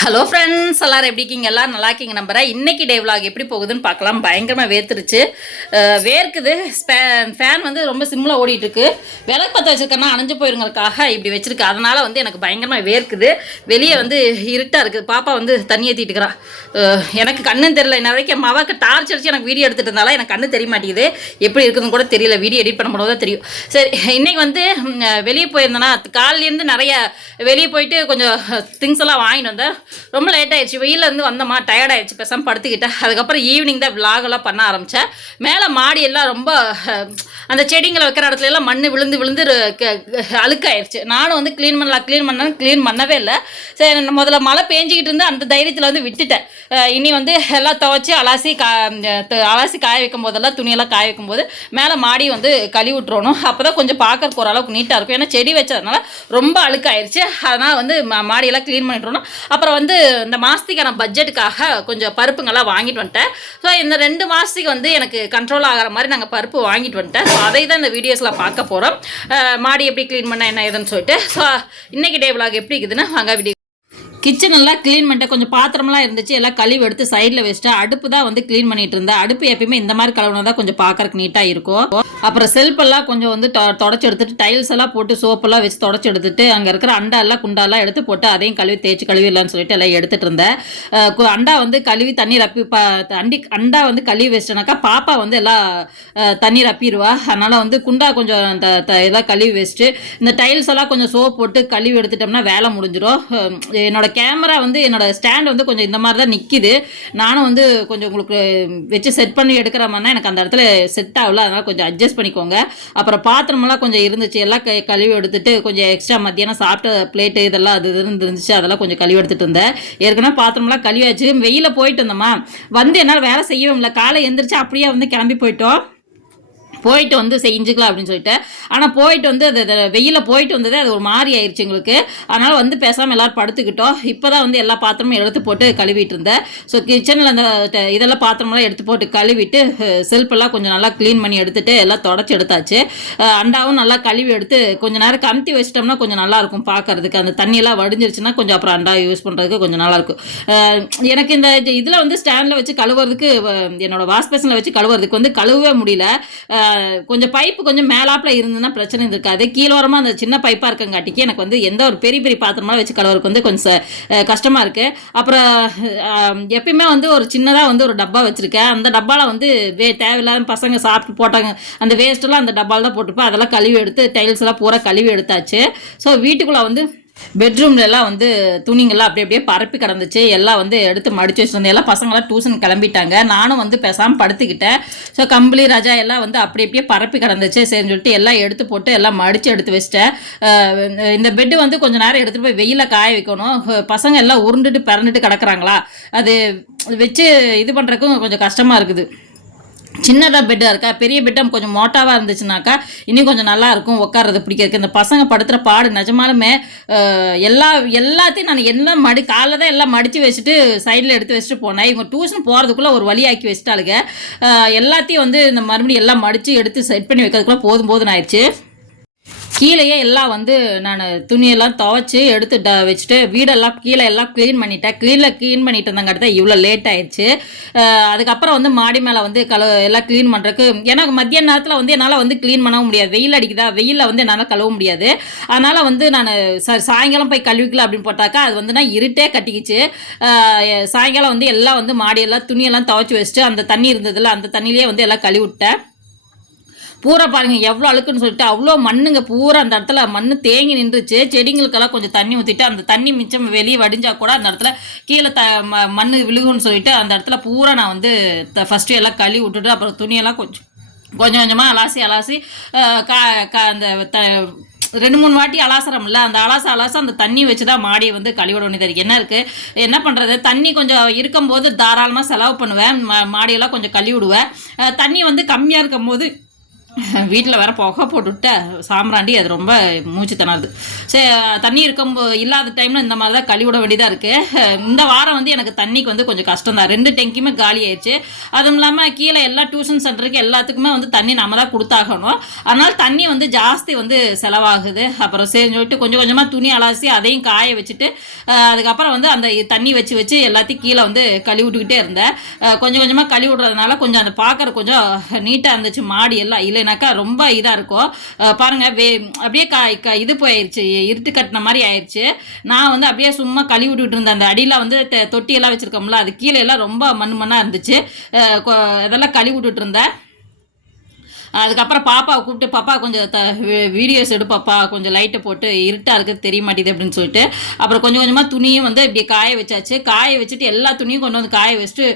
Hello friends எல்லாரும் எப்படி இருக்கீங்க? எல்லாரும் நல்லா இருக்கீங்க நம்புறேன். இன்னைக்கு டே விலாக் எப்படி போகுதுன்னு பார்க்கலாம். பயங்கரமாக வேர்த்துருச்சு. வேர்க்குது. ஃபேன் வந்து ரொம்ப சிம்மில் ஓடிட்டுருக்கு. விளக்கு பற்ற வச்சுருக்கேன்னா அணைஞ்சு போயிருங்களுக்காக இப்படி வச்சுருக்கு. அதனால் வந்து எனக்கு பயங்கரமாக வேர்க்குது. வெளியே வந்து இருட்டாக இருக்குது. பாப்பா வந்து தண்ணி ஏற்றிட்டு இருக்கிறா. எனக்கு கண்ணும் தெரியல. இன்ன வரைக்கும் மவாக்கு டார்ச் அடிச்சு எனக்கு வீடியோ எடுத்துகிட்டு இருந்தாலும் எனக்கு கண்ணு தெரிய மாட்டேங்குது. எப்படி இருக்குதுன்னு கூட தெரியல. வீடியோ எடிட் பண்ணும்போது தான் தெரியும். சரி இன்றைக்கி வந்து வெளியே போயிருந்தேன்னா காலையிலேருந்து நிறைய வெளியே போயிட்டு கொஞ்சம் திங்ஸ் எல்லாம் வாங்கிட்டு வந்தேன். ரொம்ப லேட் ஆயிடுச்சு. வெயிலேருந்து இருந்து வந்தோமா டயர்ட் ஆயிடுச்சு பேசாமல் படுத்துக்கிட்டேன். அதுக்கப்புறம் ஈவினிங் தான் விலாகெல்லாம் பண்ண ஆரம்பித்தேன் மேலே மாடி எல்லாம் ரொம்ப அந்த செடிங்களை வைக்கிற இடத்துல எல்லாம் மண் விழுந்து விழுந்து அழுக்காயிருச்சு. நானும் வந்து க்ளீன் பண்ணலாம் க்ளீன் பண்ண க்ளீன் பண்ணவே இல்லை. சரி முதல்ல மழை பேஞ்சிக்கிட்டு இருந்து அந்த தைரியத்தில் வந்து விட்டுட்டேன். இனி வந்து எல்லாம் துவைச்சி அலாசி கா அலாசி காய வைக்கும் போதெல்லாம் துணியெல்லாம் காய வைக்கும் போது மேலே மாடி வந்து கழுவி விட்டுறணும் அப்போ தான் கொஞ்சம் பார்க்கறக்கு ஓரளவுக்கு நீட்டாக இருக்கும். ஏன்னா செடி வச்சதுனால ரொம்ப அழுக்காயிருச்சு. அதனால் வந்து மா- மாடியெல்லாம் க்ளீன் பண்ணிட்டுருணும் அப்புறம் வந்து இந்த மாதத்துக்கான பட்ஜெட்டுக்காக கொஞ்சம் பருப்புங்கெல்லாம் வாங்கிட்டு வந்துட்டேன். ஸோ இந்த ரெண்டு மாதத்துக்கு வந்து எனக்கு கண்ட்ரோல் ஆகிற மாதிரி நாங்கள் பருப்பு வாங்கிட்டு வந்துட்டேன். ஸோ அதை தான் இந்த வீடியோஸில் பார்க்க போகிறோம் மாடி எப்படி க்ளீன் பண்ண என்ன ஏதுன்னு சொல்லிட்டு. ஸோ இன்றைக்கி டே vlog எப்படி இருக்குதுன்னு வாங்க வீடியோ கிச்சன் எல்லாம் க்ளீன் பண்ணிட்டு கொஞ்சம் பாத்திரம்லாம் இருந்துச்சு. எல்லாம் கழுவி எடுத்து சைடில் வச்சுட்டு அடுப்பு தான் வந்து க்ளீன் பண்ணிட்டு இருந்தேன். அடுப்பு எப்பயுமே இந்த மாதிரி கழுவுனா தான் கொஞ்சம் பார்க்கறக்கு நீட்டாக இருக்கும். அப்புறம் செல்ஃபெல்லாம் கொஞ்சம் வந்து தொ- தொடச்சி எடுத்துட்டு டைல்ஸ் எல்லாம் போட்டு சோப்பெல்லாம் வச்சு தொடச்சி எடுத்துட்டு அங்கே இருக்கிற அண்டா எல்லாம் குண்டாலாம் எடுத்து போட்டு அதையும் கழுவி தேய்ச்சி கழுவிடலாம்னு சொல்லிட்டு எல்லாம் எடுத்துட்டு இருந்தேன். அண்டா வந்து கழுவி தண்ணி ரப்பி பா அண்டி அண்டா வந்து கழுவி வச்சிட்டனாக்கா பாப்பா வந்து எல்லாம் தண்ணி ரப்பிடுவா அதனால் வந்து குண்டா கொஞ்சம் அந்த த- இதெல்லாம் கழுவி வச்சுட்டு இந்த டைல்ஸ் எல்லாம் கொஞ்சம் சோப் போட்டு கழுவி எடுத்துட்டோம்னா வேலை முடிஞ்சிடும் என்னோட கேமரா வந்து என்னோட ஸ்டாண்ட் வந்து கொஞ்சம் இந்த மாதிரி தான் நிற்கிது நானும் வந்து கொஞ்சம் உங்களுக்கு வச்சு செட் பண்ணி எடுக்கிற மாதிரினா எனக்கு அந்த இடத்துல செட் ஆகல. அதனால் கொஞ்சம் அட்ஜஸ்ட் பண்ணிக்கோங்க. அப்புறம் பாத்திரமெல்லாம் கொஞ்சம் இருந்துச்சு. எல்லாம் க- கழுவி எடுத்துட்டு கொஞ்சம் எக்ஸ்ட்ரா மத்தியானம் சாப்பிட்ட பிளேட்டு இதெல்லாம் அது இது இருந்துச்சு. அதெல்லாம் கொஞ்சம் கழுவி எடுத்துட்டு இருந்தேன் ஏற்கனவே பாத்திரமெல்லாம் கழுவியாச்சு. வெயில போயிட்டு இருந்தோமா வந்து என்னால் வேலை செய்யவும் இல்லை காலை எந்திரிச்சு அப்படியே வந்து கிளம்பி போயிட்டோம். போயிட்டு வந்து செஞ்சுக்கலாம் அப்படின்னு சொல்லிட்டு. ஆனால் போயிட்டு வந்து அது அது வெயில போயிட்டு வந்ததே அது ஒரு மாதிரி ஆயிடுச்சு எங்களுக்கு. அதனால் வந்து பேசாமல் எல்லோரும் படுத்துக்கிட்டோம். இப்போ தான் வந்து எல்லா பாத்திரமும் எடுத்து போட்டு கழுவிட்டு இருந்தேன். ஸோ கிச்சனில் அந்த இதெல்லாம் பாத்திரமெல்லாம் எடுத்து போட்டு கழுவிட்டு செல்ஃபெல்லாம் கொஞ்சம் நல்லா க்ளீன் பண்ணி எடுத்துட்டு எல்லாம் தொடச்சி எடுத்தாச்சு. அண்டாவும் நல்லா கழுவி எடுத்து கொஞ்சம் நேரம் கமுத்தி வச்சிட்டோம்னா கொஞ்சம் நல்லாயிருக்கும் பார்க்கறதுக்கு அந்த தண்ணியெல்லாம் வடிஞ்சிருச்சுன்னா கொஞ்சம் அப்புறம் அண்டா யூஸ் பண்ணுறதுக்கு கொஞ்சம் நல்லாயிருக்கும் எனக்கு இந்த இதில் வந்து ஸ்டாண்டில் வச்சு கழுவுறதுக்கு என்னோடய வாஷ்பேஷனில் வாஷ் பேஷனில் வச்சு கழுவுறதுக்கு வந்து கழுவவே முடியல. கொஞ்சம் பைப்பு கொஞ்சம் மேலாப்பில் இருந்ததுன்னா பிரச்சனை இருக்காது கீழோரமாக அந்த சின்ன பைப்பாக இருக்கங்காட்டிக்கு எனக்கு வந்து எந்த ஒரு பெரிய பெரிய பாத்திரமெல்லாம் வச்சு கழுவுறதுக்கு வந்து கொஞ்சம் ச- இருக்குது அப்புறம் எப்பயுமே வந்து ஒரு சின்னதாக வந்து ஒரு டப்பா வச்சுருக்கேன். அந்த டப்பாவில் வந்து வே தேவையில்லாத பசங்க சாப்பிட்டு போட்டாங்க. அந்த வேஸ்ட்டெல்லாம் அந்த டப்பாவில் தான் போட்டுப்பேன் அதெல்லாம் கழுவி எடுத்து டைல்ஸ் எல்லாம் பூரா கழுவி எடுத்தாச்சு. ஸோ வீட்டுக்குள்ளே வந்து பெட்ரூம்லலாம் வந்து துணிங்கள்லாம் அப்படி அப்படியே பரப்பி கிடந்துச்சு. எல்லாம் வந்து எடுத்து மடிச்சு வச்சுருந்தேன் எல்லாம் பசங்களாம் டியூஷன் கிளம்பிட்டாங்க. நானும் வந்து பேசாமல் படுத்துக்கிட்டேன். ஸோ கம்பளி ரஜா எல்லாம் வந்து அப்படி அப்படியே பரப்பி கிடந்துச்சு. சரின்னு சொல்லிட்டு எல்லாம் எடுத்து போட்டு எல்லாம் மடித்து எடுத்து வச்சிட்டேன். இந்த பெட்டு வந்து கொஞ்ச நேரம் எடுத்துகிட்டு போய் வெயிலில் காய வைக்கணும். பசங்க எல்லாம் உருண்டுட்டு பிறண்டுட்டு கிடக்குறாங்களா? அது வச்சு இது பண்ணுறதுக்கும் கொஞ்சம் கஷ்டமாக இருக்குது. சின்னதாக பெட்டாக இருக்கா? பெரிய பெட்டாக கொஞ்சம் மோட்டாவாக இருந்துச்சுனாக்கா இன்னும் கொஞ்சம் நல்லா இருக்கும் உட்கார்றது பிடிக்கிறதுக்கு. இந்த பசங்க படுத்துகிற பாடு நிஜமாலுமே எல்லா எல்லாத்தையும் நான் எல்லாம் மடி காலைல தான் எல்லாம் மடித்து வச்சுட்டு சைடில் எடுத்து வச்சுட்டு போனேன். இவங்க டியூஷன் போகிறதுக்குள்ளே ஒரு வழியாக்கி வச்சுட்டாளுங்க. எல்லாத்தையும் வந்து இந்த மறுபடியும் எல்லாம் மடித்து எடுத்து செட் பண்ணி வைக்கிறதுக்குள்ளே போதும் போதும் ஆயிடுச்சு. கீழேயே எல்லாம் வந்து நான் துணியெல்லாம் துவைச்சி எடுத்து ட வச்சுட்டு வீடெல்லாம் கீழே எல்லாம் க்ளீன் பண்ணிட்டேன். க்ளீனில் க்ளீன் பண்ணிட்டு இருந்தங்காட்டி இவ்வளோ லேட் ஆயிடுச்சு. அதுக்கப்புறம் வந்து மாடி மேலே வந்து கழு எல்லாம் க்ளீன் பண்ணுறதுக்கு எனக்கு மத்திய நேரத்தில் வந்து என்னால் வந்து க்ளீன் பண்ணவும் முடியாது. வெயில் அடிக்குதா? வெயிலில் வந்து என்னால் கழுவ முடியாது. அதனால் வந்து நான் ச சாயங்காலம் போய் கழுவிக்கலாம் அப்படின்னு போட்டாக்கா அது வந்து நான் இருட்டே கட்டிக்கிச்சு. சாயங்காலம் வந்து எல்லாம் வந்து மாடியெல்லாம் துணியெல்லாம் துவைச்சி வச்சுட்டு அந்த தண்ணி இருந்ததில்ல அந்த தண்ணியிலே வந்து எல்லாம் கழுவி விட்டேன் பூரா பாருங்கள் எவ்வளோ அழுக்குன்னு சொல்லிட்டு அவ்வளோ மண்ணுங்க பூரா அந்த இடத்துல மண் தேங்கி நின்றுச்சு. செடிங்களுக்கெல்லாம் கொஞ்சம் தண்ணி ஊற்றிட்டு அந்த தண்ணி மிச்சம் வெளியே வடிஞ்சா கூட அந்த இடத்துல கீழே த ம மண்ணு விழுகும்னு சொல்லிட்டு அந்த இடத்துல பூரா நான் வந்து ஃபஸ்ட்டு எல்லாம் கழுவி விட்டுட்டு அப்புறம் துணியெல்லாம் கொஞ்சம் கொஞ்சம் கொஞ்சமாக அலாசி அலாசி கா கா அந்த த ரெண்டு மூணு வாட்டி அலாசறோம்ல அந்த அலாச அலாச அந்த தண்ணி வச்சு தான் மாடியை வந்து கழிவிட வேண்டியது என்ன இருக்குது என்ன பண்ணுறது தண்ணி கொஞ்சம் இருக்கும்போது தாராளமாக செலவு பண்ணுவேன். மா- மாடியெல்லாம் கொஞ்சம் கழுவி விடுவேன். தண்ணி வந்து கம்மியாக இருக்கும்போது வீட்டில் வேற புகை போட்டுவிட்ட சாம்பிராண்டி அது ரொம்ப மூச்சு திணறுது சரி தண்ணி இருக்கும் இல்லாத டைமில் இந்த மாதிரி தான் கழிவிட வேண்டியதாக இருக்குது இந்த வாரம் வந்து எனக்கு தண்ணிக்கு வந்து கொஞ்சம் கஷ்டம் தான். ரெண்டு டெங்கியுமே காலி ஆயிடுச்சு அதுவும் இல்லாமல் கீழே எல்லா டியூஷன் சென்டருக்கு எல்லாத்துக்குமே வந்து தண்ணி நம்ம தான் கொடுத்தாகணும். அதனால் தண்ணி வந்து ஜாஸ்தி வந்து செலவாகுது. அப்புறம் சரி சொல்லிட்டு கொஞ்சம் கொஞ்சமாக துணி அலாசி அதையும் காய வச்சுட்டு அதுக்கப்புறம் வந்து அந்த தண்ணி வச்சு வச்சு எல்லாத்தையும் கீழே வந்து கழுவி விட்டுக்கிட்டே இருந்தேன். கொஞ்சம் கொஞ்சமாக கழுவி விடுறதுனால கொஞ்சம் அந்த பார்க்குற கொஞ்சம் நீட்டாக இருந்துச்சு. மாடி எல்லாம் இல்லைனாக்கா ரொம்ப இதாக இருக்கும் பாருங்கள் வே அப்படியே கா க- இது போயிடுச்சு இருட்டு கட்டின மாதிரி ஆயிடுச்சு நான் வந்து அப்படியே சும்மா கழுவி விட்டுட்டு இருந்தேன். அந்த அடியில் வந்து தொட்டியெல்லாம் வச்சுருக்கோம்ல அது கீழே எல்லாம் ரொம்ப மண் மண்ணாக இருந்துச்சு. கொ- இதெல்லாம் கழுவி விட்டுட்டு இருந்தேன். அதுக்கப்புறம் பாப்பாவை கூப்பிட்டு பாப்பா கொஞ்சம் த வி- வீடியோஸ் எடு பாப்பா. கொஞ்சம் லைட்டை போட்டு இருட்டாக இருக்குது தெரிய மாட்டேது அப்படின்னு சொல்லிட்டு அப்புறம் கொஞ்சம் கொஞ்சமாக துணியும் வந்து இப்படி காய வச்சாச்சு. காய வச்சுட்டு எல்லா துணியும் கொண்டு வந்து காய வச்சுட்டு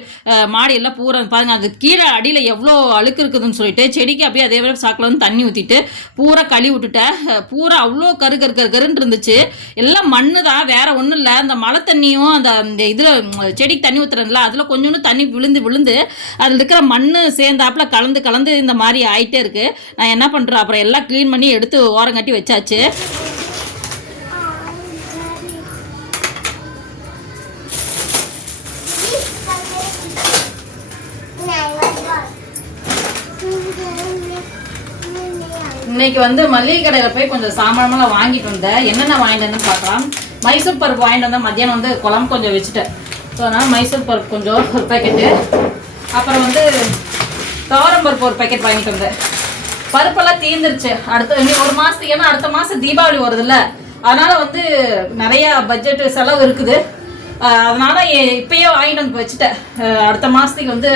மாடியெல்லாம் பூரா பாருங்க அது கீழே அடியில் எவ்வளோ அழுக்கு இருக்குதுன்னு சொல்லிட்டு செடிக்கு அப்படியே அதே மாதிரி சாக்கில் வந்து தண்ணி ஊற்றிட்டு பூரா கழுவி விட்டுட்டேன். பூரா அவ்வளோ கரு கரு கரு கருன்னு இருந்துச்சு. எல்லாம் மண்ணு தான் வேறு ஒன்றும் இல்லை. அந்த மழை தண்ணியும் அந்த இதில் செடிக்கு தண்ணி ஊற்றுறதுல அதில் கொஞ்சோண்டு தண்ணி விழுந்து விழுந்து அதில் இருக்கிற மண் சேர்ந்தாப்புல கலந்து கலந்து இந்த மாதிரி ஆயிட்டு இருக்கு. நான் என்ன பண்ணுறேன் அப்புறம் எல்லாம் க்ளீன் பண்ணி எடுத்து ஓரம் கட்டி வச்சாச்சு. இன்னைக்கு வந்து மளிகை கடையில் போய் கொஞ்சம் சாமானமெல்லாம் வாங்கிட்டு வந்தேன். என்னென்ன வாங்கிட்டு வந்தேன்னு பார்க்கலாம். மைசூர் பருப்பு வாங்கிட்டு வந்தேன். மத்தியானம் வந்து குழம்பு கொஞ்சம் வச்சுட்டேன். ஸோ அதனால் மைசூர் பருப்பு கொஞ்சம் ஒரு பேக்கெட்டு அப்புறம் வந்து தாவரம் பருப்பு ஒரு பேக்கெட் வாங்கிட்டு வந்தேன். பருப்பெல்லாம் தீர்ந்துருச்சு அடுத்த இனி ஒரு மாதத்துக்கு ஏன்னா அடுத்த மாதம் தீபாவளி வருதுல்ல. அதனால் வந்து நிறையா பட்ஜெட்டு செலவு இருக்குது. அதனால் இப்பயே வாங்கிட்டு வந்து வச்சுட்டேன். அடுத்த மாதத்துக்கு வந்து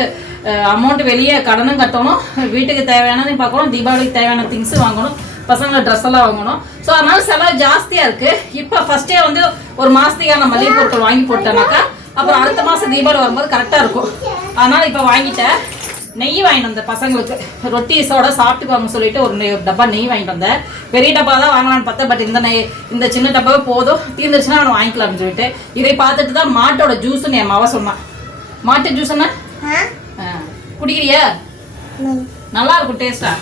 அமௌண்ட் வெளியே கடனும் கட்டணும். வீட்டுக்கு தேவையானதையும் பார்க்கணும். தீபாவளிக்கு தேவையான திங்ஸும் வாங்கணும். பசங்க ட்ரெஸ் எல்லாம் வாங்கணும். ஸோ அதனால செலவு ஜாஸ்தியாக இருக்குது இப்போ ஃபஸ்ட்டே வந்து ஒரு மாதத்துக்கான மளிகை பொருட்கள் வாங்கி போட்டேனாக்கா அப்புறம் அடுத்த மாதம் தீபாவளி வரும்போது கரெக்டாக இருக்கும். அதனால் இப்போ வாங்கிட்டேன். நெய் வாங்கிட்டு வந்தேன் பசங்களுக்கு. ரொட்டீஸோட சாப்பிட்டுக்குவாங்க சொல்லிட்டு ஒரு டப்பா நெய் வாங்கிட்டு வந்தேன். பெரிய டப்பா தான் வாங்கலாம்னு பார்த்தேன். பட் இந்த நெய் இந்த சின்ன டப்பாவே போதும். தீர்ந்துச்சுன்னா நான் வாங்கிக்கலாம்னு சொல்லிட்டு. இதை பார்த்துட்டு தான் மாட்டோட ஜூஸ்ன்னு என் மாவ சொன்னான். மாட்டு ஜூஸ் என்ன. குடிக்கிறியா? நல்லா இருக்கும் டேஸ்டா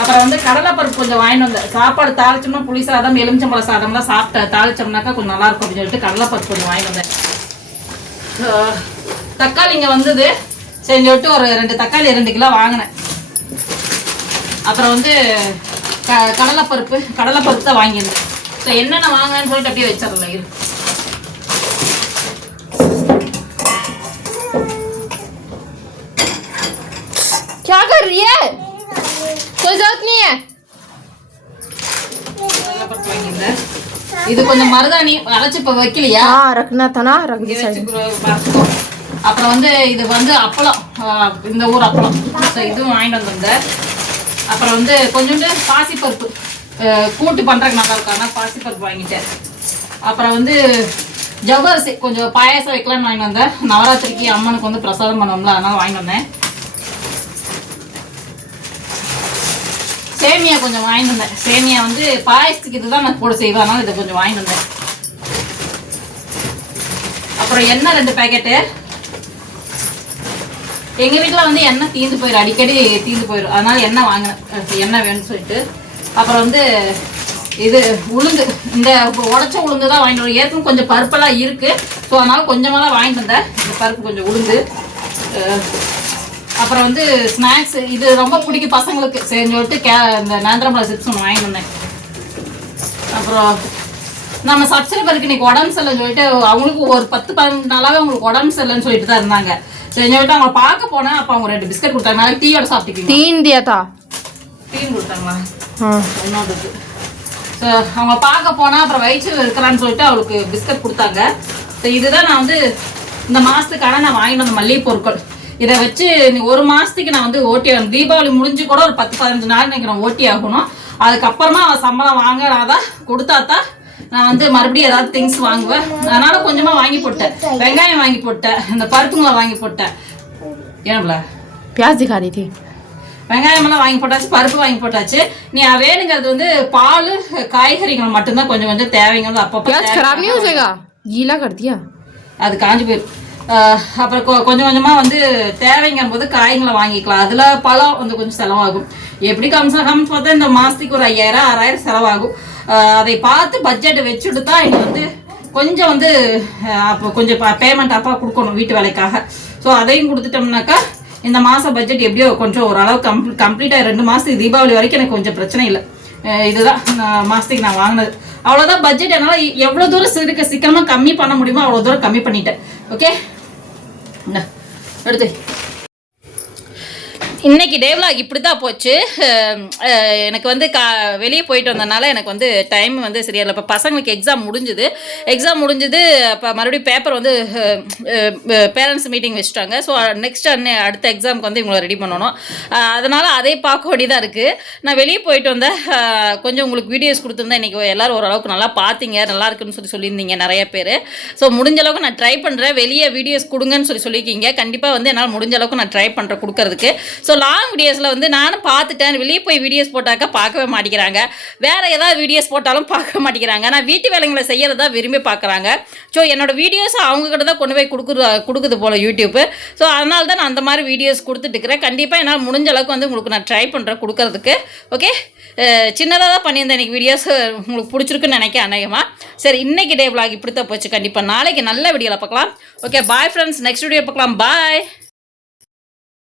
அப்புறம் வந்து கடலைப்பருப்பு கொஞ்சம் வாங்கிட்டு வந்தேன். சாப்பாடு தாளிச்சோம்னா புளி சாதம் எலுமிச்சம்பழ சாதம்லாம் சாப்பிட்ட தாளிச்சோம்னாக்கா கொஞ்சம் நல்லா இருக்கும் அப்படின்னு சொல்லிட்டு கடலைப்பருப்பு கொஞ்சம் வாங்கிட்டு வந்தேன். தக்காளி இங்கே வந்தது. சரி சொல்லிட்டு ஒரு ரெண்டு தக்காளி ரெண்டு கிலோ வாங்கினேன் அப்புறம் வந்து க கடலைப்பருப்பு கடலைப்பருப்பு தான் வாங்கியிருந்தேன் ஸோ என்னென்ன வாங்கினேன்னு சொல்லிட்டு அப்படியே வச்சிடலாம் இரு क्या कर रही है कोई जरूरत नहीं है கடலைப்பருப்பு வாங்கியிருந்தேன் இது கொஞ்சம் மருதாணி அரைச்சி இப்போ வைக்கலையா हाँ रखना था அப்புறம் வந்து இது வந்து அப்பளம். இந்த ஊர் அப்பளம். ஸோ இதுவும் வாங்கிட்டு வந்திருந்தேன். அப்புறம் வந்து கொஞ்சோண்டு பாசிப்பருப்பு. கூட்டு பண்ணுறக்கு நல்லா இருக்கும். பாசிப்பருப்பு வாங்கிட்டேன். அப்புறம் வந்து ஜவ்வரிசி. கொஞ்சம் பாயாசம் வைக்கலாம்னு வாங்கி வந்தேன். நவராத்திரிக்கு அம்மனுக்கு வந்து பிரசாதம் பண்ணோம்ல அதனால் வாங்கிட்டு வந்தேன். சேமியா கொஞ்சம் வாங்கிட்டு வந்தேன். சேமியா வந்து பாயசத்துக்கு இதுதான் நான் கூட செய்வேன். அதனால் இதை கொஞ்சம் வாங்கிட்டு வந்தேன். அப்புறம் எண்ணெய் ரெண்டு பேக்கெட்டு எங்கள் வீட்டில் வந்து எண்ணெய் தீந்து போயிடும் அடிக்கடி தீந்து போயிடும் அதனால் எண்ணெய் வாங்கினேன் எண்ணெய் வேணும்னு சொல்லிட்டு. அப்புறம் வந்து இது உளுந்து. இந்த உடச்ச உளுந்து தான் வாங்கிட்டு வரும். ஏற்கனவே கொஞ்சம் பருப்பெல்லாம் இருக்குது ஸோ அதனால் கொஞ்சமாக தான் வாங்கிட்டு வந்தேன். இந்த பருப்பு கொஞ்சம் உளுந்து. அப்புறம் வந்து ஸ்நாக்ஸ். இது ரொம்ப பிடிக்கும் பசங்களுக்கு. செஞ்சு சொல்லிட்டு கே இந்த நேந்திரம்பழ சிப்ஸ் ஒன்று வாங்கிட்டு வந்தேன். அப்புறம் நம்ம சப்ஸ்கிரைபருக்கு இன்னைக்கு உடம்பு சரியில்லைன்னு சொல்லிட்டு அவங்களுக்கு ஒரு பத்து பதினஞ்சு நாளாவே அவங்களுக்கு உடம்பு சரியில்லைன்னு சொல்லிட்டு தான் இருந்தாங்க. சரி எங்க வீட்டு பார்க்க போனேன் அப்ப அவங்க ரெண்டு பிஸ்கட் கொடுத்தாங்க. நாளைக்கு டீயோட சாப்பிட்டுக்கீங்க தீந்தியாத்தா டீன் கொடுத்தாங்களா? என்னோடது அவங்க பார்க்க போனால் அப்புறம் வயிற்று இருக்கிறான்னு சொல்லிட்டு அவளுக்கு பிஸ்கட் கொடுத்தாங்க. ஸோ இதுதான் நான் வந்து இந்த மாதத்துக்கான நான் வாங்கிட்டு வந்த மல்லிகை பொருட்கள். இதை வச்சு ஒரு மாதத்துக்கு நான் வந்து ஓட்டி ஆகணும். தீபாவளி முடிஞ்சு கூட ஒரு பத்து பதினஞ்சு நாள் நினைக்கிறேன் ஓட்டி ஆகணும். அதுக்கப்புறமா அவன் சம்பளம் வாங்க கொடுத்தா தான் நான் வந்து மறுபடியும் ஏதாவது திங்ஸ் வாங்குவேன். அதனால கொஞ்சமா வாங்கி போட்டேன். வெங்காயம் வாங்கி போட்டேன். இந்த பருப்புங்களை வாங்கி போட்டேன். ஏன்ல பியாஜ் காரி வெங்காயமெல்லாம் வாங்கி போட்டாச்சு பருப்பு வாங்கி போட்டாச்சு. நீ வேணுங்கிறது வந்து பால் காய்கறிகள் மட்டும்தான் கொஞ்சம் கொஞ்சம் தேவைங்கிறது அப்பப்போ கீழா கடத்தியா அது காஞ்சி போயிடும் அப்புறம் கொஞ்சம் கொஞ்சமாக வந்து தேவைங்கும் போது காய்களை வாங்கிக்கலாம். அதில் பழம் வந்து கொஞ்சம் செலவாகும். எப்படி கம்சம் கம்மி பார்த்தா இந்த மாதத்துக்கு ஒரு ஐயாயிரம் ஆறாயிரம் செலவாகும். அதை பார்த்து பட்ஜெட் வச்சுட்டு தான் எனக்கு வந்து கொஞ்சம் வந்து அப்போ கொஞ்சம் பேமெண்ட் அப்பா கொடுக்கணும் வீட்டு வேலைக்காக. ஸோ அதையும் கொடுத்துட்டோம்னாக்கா இந்த மாதம் பட்ஜெட் எப்படியோ கொஞ்சம் ஓரளவு கம்ப்ளீட் கம்ப்ளீட்டாக ரெண்டு மாதத்துக்கு தீபாவளி வரைக்கும் எனக்கு கொஞ்சம் பிரச்சனை இல்லை. இதுதான் மாதத்துக்கு நான் வாங்கினது. அவ்வளோதான் பட்ஜெட் என்னால் எவ்வளோ தூரம் சிறுக்க சீக்கிரமாக கம்மி பண்ண முடியுமோ அவ்வளோ தூரம் கம்மி பண்ணிட்டேன். ஓகே எடுத்து இன்னைக்கு டேவ்லாக் இப்படி தான் போச்சு. எனக்கு வந்து கா வெளியே போயிட்டு வந்தனால எனக்கு வந்து டைம் வந்து சரியா இல்லை. இப்போ பசங்களுக்கு எக்ஸாம் முடிஞ்சுது. எக்ஸாம் முடிஞ்சுது அப்போ மறுபடியும் பேப்பர் வந்து பேரண்ட்ஸ் மீட்டிங் வச்சுட்டாங்க. ஸோ நெக்ஸ்ட் அடுத்த எக்ஸாமுக்கு வந்து இவங்களை ரெடி பண்ணணும். அதனால் அதே பார்க்க வேண்டியதாக இருக்குது நான் வெளியே போயிட்டு வந்தேன் கொஞ்சம் உங்களுக்கு வீடியோஸ் கொடுத்துருந்தேன். இன்றைக்கி எல்லோரும் ஓரளவுக்கு நல்லா பார்த்தீங்க நல்லா இருக்குன்னு சொல்லி சொல்லியிருந்தீங்க நிறைய பேர். ஸோ முடிஞ்ச அளவுக்கு நான் ட்ரை பண்ணுறேன் வெளியே வீடியோஸ் கொடுங்கன்னு சொல்லி சொல்லியிருக்கீங்க. கண்டிப்பாக வந்து என்னால் முடிஞ்ச அளவுக்கு நான் ட்ரை பண்ணுறேன் கொடுக்கறதுக்கு. ஸோ ஸோ லாங் வீடியோஸில் வந்து நானும் பார்த்துட்டேன். வெளியே போய் வீடியோஸ் போட்டாக்கா பார்க்கவே மாட்டேங்கிறாங்க. வேறு ஏதாவது வீடியோஸ் போட்டாலும் பார்க்க மாட்டேங்கிறாங்க. நான் வீட்டு வேலைங்களை செய்கிறதா விரும்பி பார்க்குறாங்க. ஸோ என்னோட வீடியோஸ் அவங்கக்கிட்ட தான் கொண்டு போய் கொடுக்குற கொடுக்குது போல் யூடியூப்பு ஸோ அதனால தான் நான் அந்த மாதிரி வீடியோஸ் கொடுத்துட்டுருக்கிறேன் கண்டிப்பாக என்னால் முடிஞ்ச அளவுக்கு வந்து உங்களுக்கு நான் ட்ரை பண்ணுறேன் கொடுக்கறதுக்கு. ஓகே சின்னதாக தான் பண்ணியிருந்தேன். எனக்கு வீடியோஸ் உங்களுக்கு பிடிச்சிருக்குன்னு நினைக்க அநேகமாக சரி இன்னைக்கு டே விளாக் இப்படி தான் போச்சு. கண்டிப்பாக நாளைக்கு நல்ல வீடியோவில் பார்க்கலாம். Okay bye friends next video பார்க்கலாம். பாய்